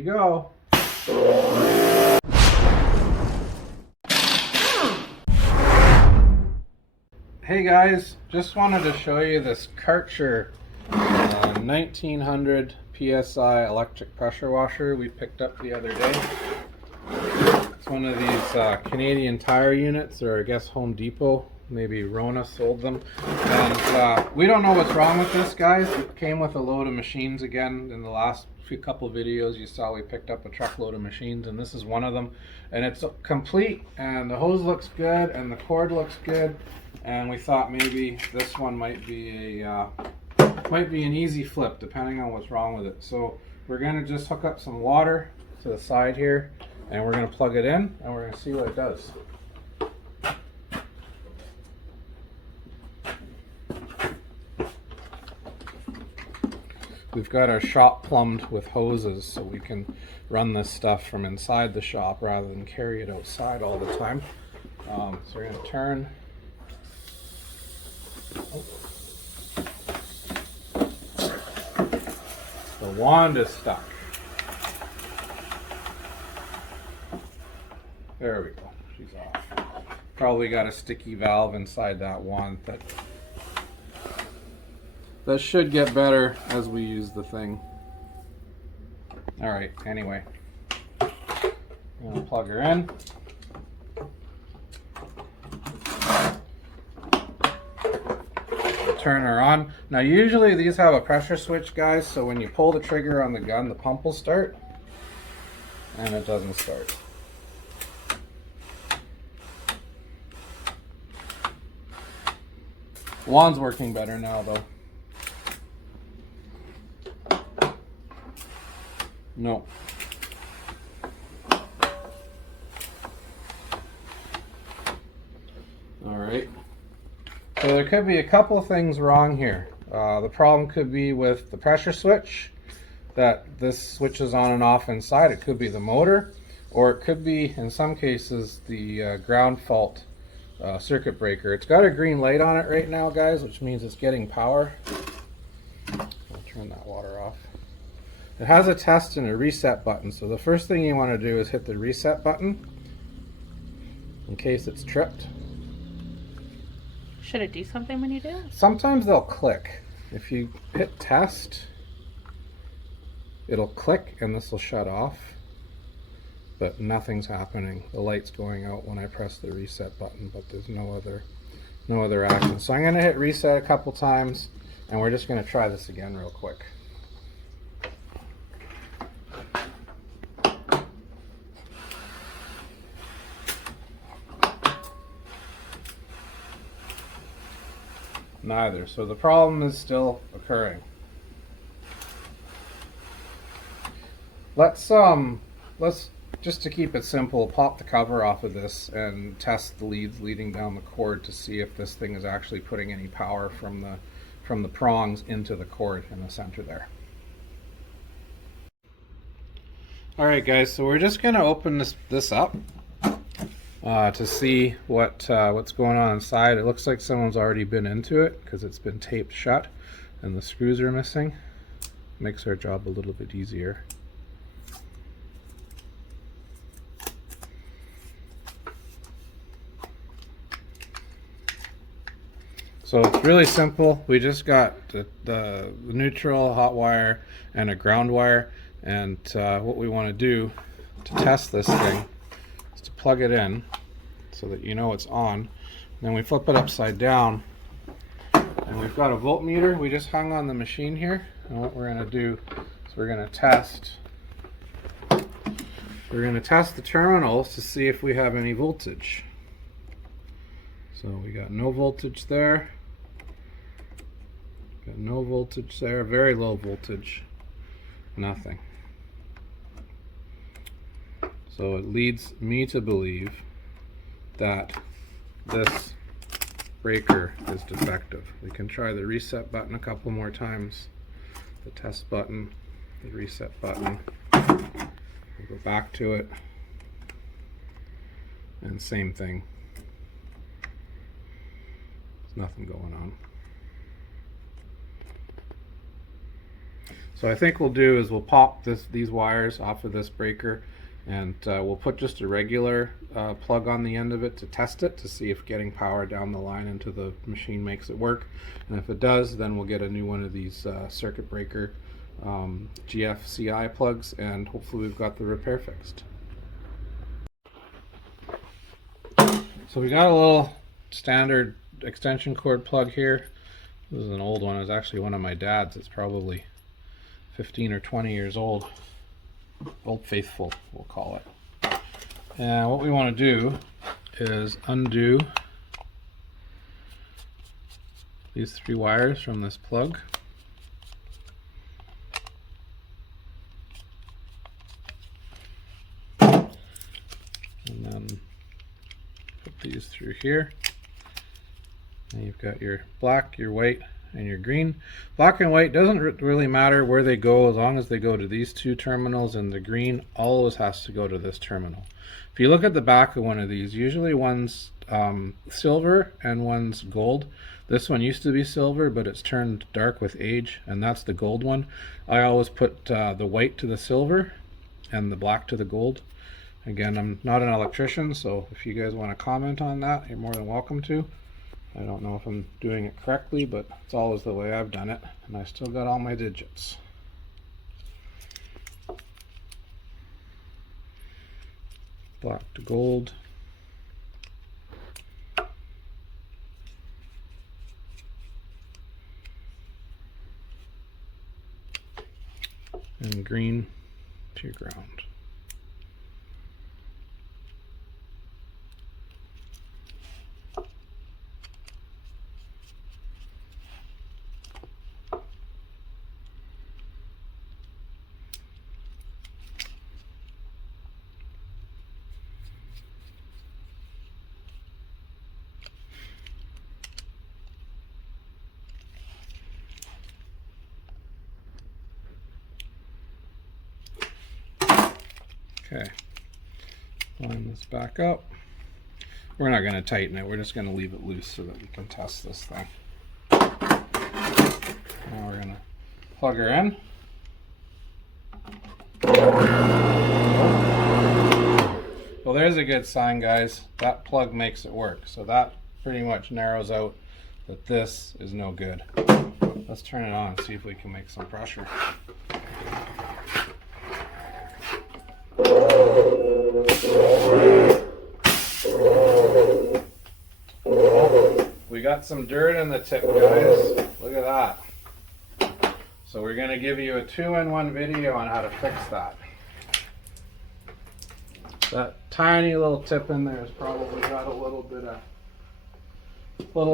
you go. Hey guys, just wanted to show you this Karcher 1900 PSI electric pressure washer we picked up the other day. It's one of these Canadian Tire units, or I guess Home Depot, maybe Rona sold them. And we don't know what's wrong with this, guys. It came with a load of machines again. In the last couple videos you saw we picked up a truckload of machines, and this is one of them. And it's complete, and the hose looks good, and the cord looks good. And we thought maybe this one might be an easy flip depending on what's wrong with it. So we're gonna just hook up some water to the side here, and we're gonna plug it in, and we're gonna see what it does. We've got our shop plumbed with hoses, so we can run this stuff from inside the shop rather than carry it outside all the time. So we're gonna turn. The wand is stuck. There we go. She's off. Probably got a sticky valve inside that wand that should get better as we use the thing. Alright, anyway. I'm gonna plug her in. Turn her on. Now usually these have a pressure switch, guys, so when you pull the trigger on the gun, the pump will start, and it doesn't start. Wand's working better now though. No. Alright. So there could be a couple of things wrong here. The problem could be with the pressure switch, that this switches on and off inside. It could be the motor, or it could be, in some cases, the ground fault circuit breaker. It's got a green light on it right now, guys, which means it's getting power. I'll turn that water off. It has a test and a reset button, so the first thing you want to do is hit the reset button in case it's tripped. Should it do something when you do it? Sometimes they'll click. If you hit test, it'll click and this will shut off, but nothing's happening. The light's going out when I press the reset button, but there's no other action. So I'm going to hit reset a couple times, and we're just going to try this again real quick. Neither. So the problem is still occurring. Let's just to keep it simple, pop the cover off of this and test the leads leading down the cord to see if this thing is actually putting any power from the prongs into the cord in the center there. Alright guys, so we're just going to open this up to see what's going on inside. It looks like someone's already been into it because it's been taped shut and the screws are missing. Makes our job a little bit easier. So it's really simple. We just got the neutral, hot wire, and a ground wire, and what we want to do to test this thing is to plug it in so that you know it's on. Then we flip it upside down, and we've got a voltmeter we just hung on the machine here. And what we're going to do is we're going to test the terminals to see if we have any voltage. So we got no voltage there. Got no voltage there, very low voltage, nothing. So it leads me to believe that this breaker is defective. We can try the reset button a couple more times, the test button, the reset button. We'll go back to it, and same thing. There's nothing going on. So I think we'll do is we'll pop these wires off of this breaker, and we'll put just a regular plug on the end of it to test it to see if getting power down the line into the machine makes it work. And if it does, then we'll get a new one of these circuit breaker GFCI plugs, and hopefully we've got the repair fixed. So we got a little standard extension cord plug here. This is an old one. It was actually one of my dad's. It's probably 15 or 20 years old. Old Faithful, we'll call it. And what we want to do is undo these 3 wires from this plug. And then put these through here. And you've got your black, your white, and your green. Black and white doesn't really matter where they go, as long as they go to these 2 terminals, and the green always has to go to this terminal. If you look at the back of one of these, usually one's silver and one's gold. This one used to be silver, but it's turned dark with age, and that's the gold one. I always put the white to the silver and the black to the gold. Again, I'm not an electrician, so if you guys want to comment on that, you're more than welcome to. I don't know if I'm doing it correctly, but it's always the way I've done it, and I still got all my digits. Black to gold. And green to ground. Okay, line this back up. We're not going to tighten it, we're just going to leave it loose so that we can test this thing. Now we're going to plug her in. Well, there's a good sign, guys. That plug makes it work. So that pretty much narrows out that this is no good. Let's turn it on and see if we can make some pressure. We got some dirt in the tip, guys. Look at that. So we're going to give you a 2-in-1 video on how to fix that. That tiny little tip in there has probably got a little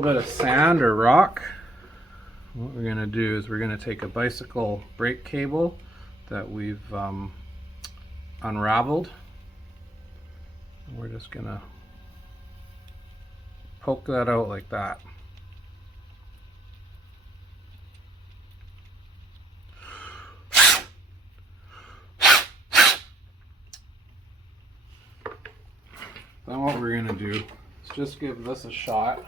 bit of sand or rock. What we're going to do is we're going to take a bicycle brake cable that we've unraveled. We're just going to poke that out like that. Then what we're going to do is just give this a shot.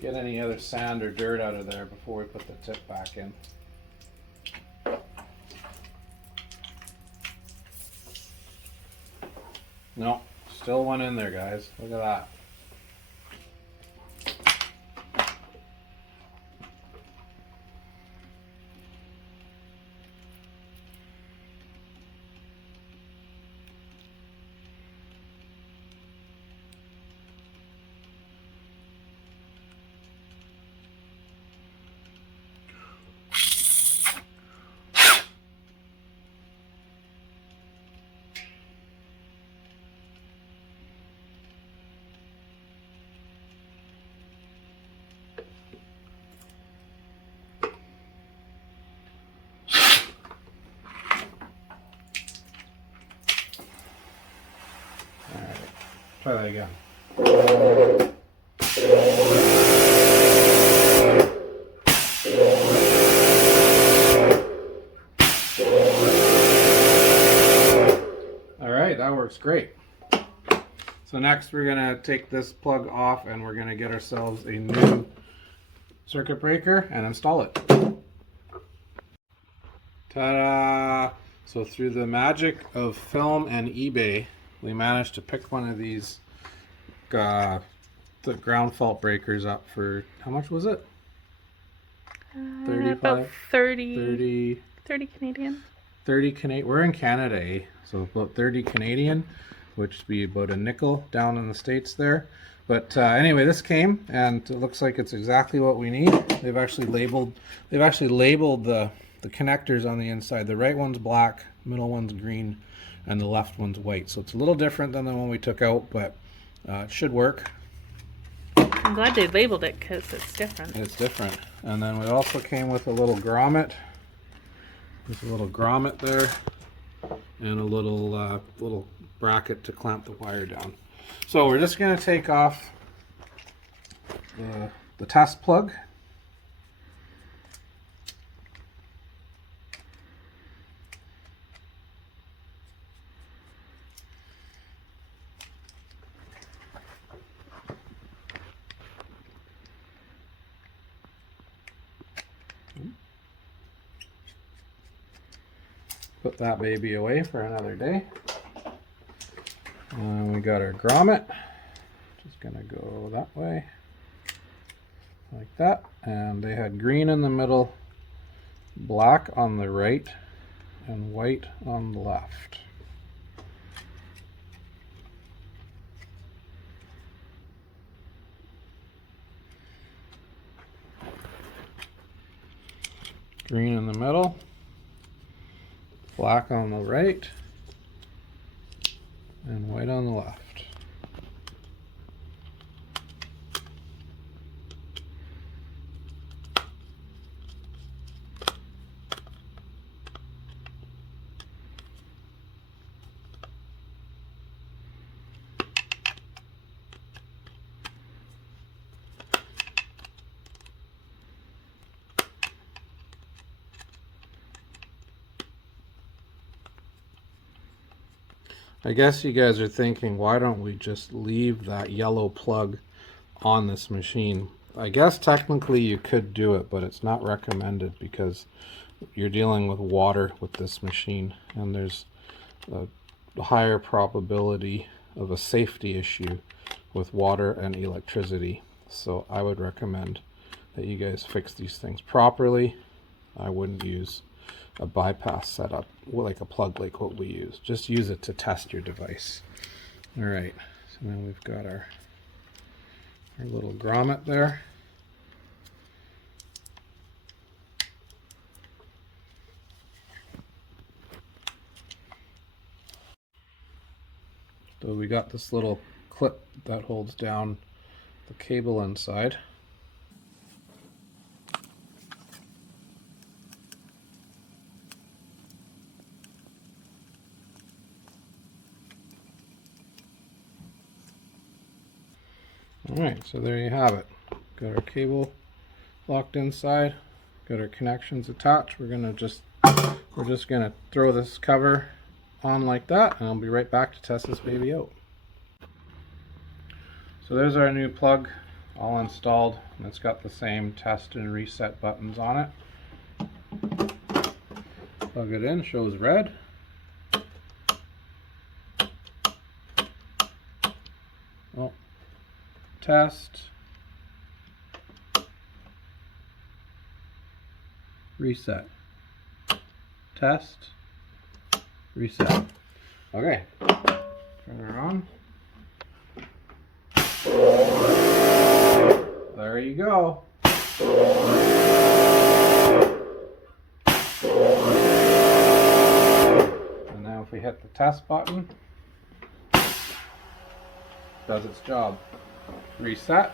Get any other sand or dirt out of there before we put the tip back in. No, still one in there, guys. Look at that. Try that again. All right, that works great. So next we're gonna take this plug off and we're gonna get ourselves a new circuit breaker and install it. Ta-da! So through the magic of film and eBay, we managed to pick one of these the ground fault breakers up for, how much was it? About 30 Canadian. 30 Canadian. We're in Canada, eh? So about 30 Canadian, which would be about a nickel down in the States there. But anyway, this came and it looks like it's exactly what we need. They've actually labeled the connectors on the inside. The right one's black, middle one's green, and the left one's white. So it's a little different than the one we took out, but it should work. I'm glad they labeled it because it's different. It's different. And then we also came with a little grommet. There's a little grommet there, and a little bracket to clamp the wire down. So we're just going to take off the test plug. Put that baby away for another day. And we got our grommet. Just gonna go that way, like that. And they had green in the middle, black on the right, and white on the left. Green in the middle, black on the right, and white on the left. I guess you guys are thinking, why don't we just leave that yellow plug on this machine? I guess technically you could do it, but it's not recommended because you're dealing with water with this machine, and there's a higher probability of a safety issue with water and electricity. So I would recommend that you guys fix these things properly. I wouldn't use a bypass setup like a plug like what we use. Just use it to test your device. All right, so then we've got our little grommet there. So we got this little clip that holds down the cable inside. Alright, so there you have it. Got our cable locked inside, got our connections attached. We're just gonna throw this cover on like that, and I'll be right back to test this baby out. So there's our new plug all installed, and it's got the same test and reset buttons on it. Plug it in, shows red. Well, test, reset, test, reset. Okay, turn her on. There you go. And now if we hit the test button, does its job. Reset.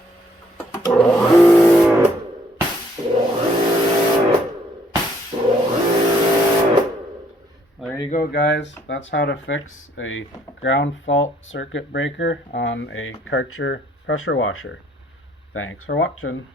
There you go, guys. That's how to fix a ground fault circuit breaker on a Karcher pressure washer. Thanks for watching.